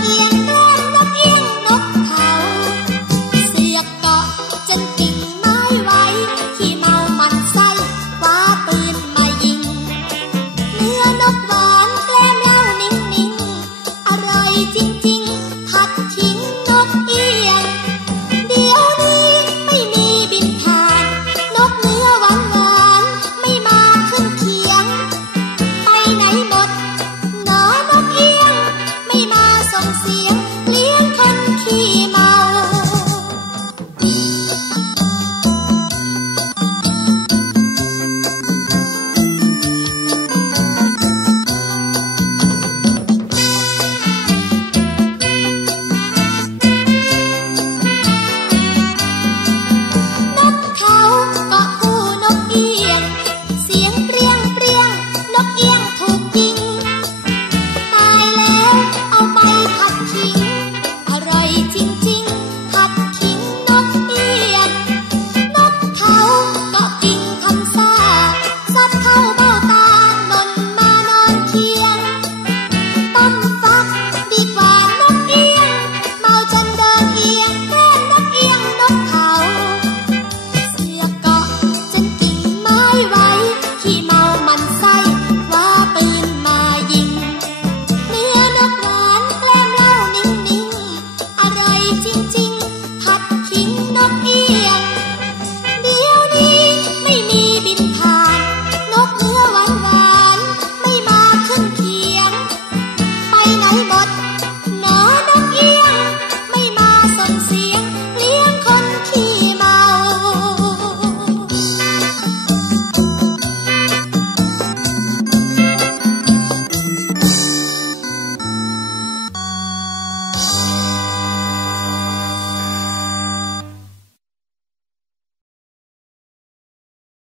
Yeah.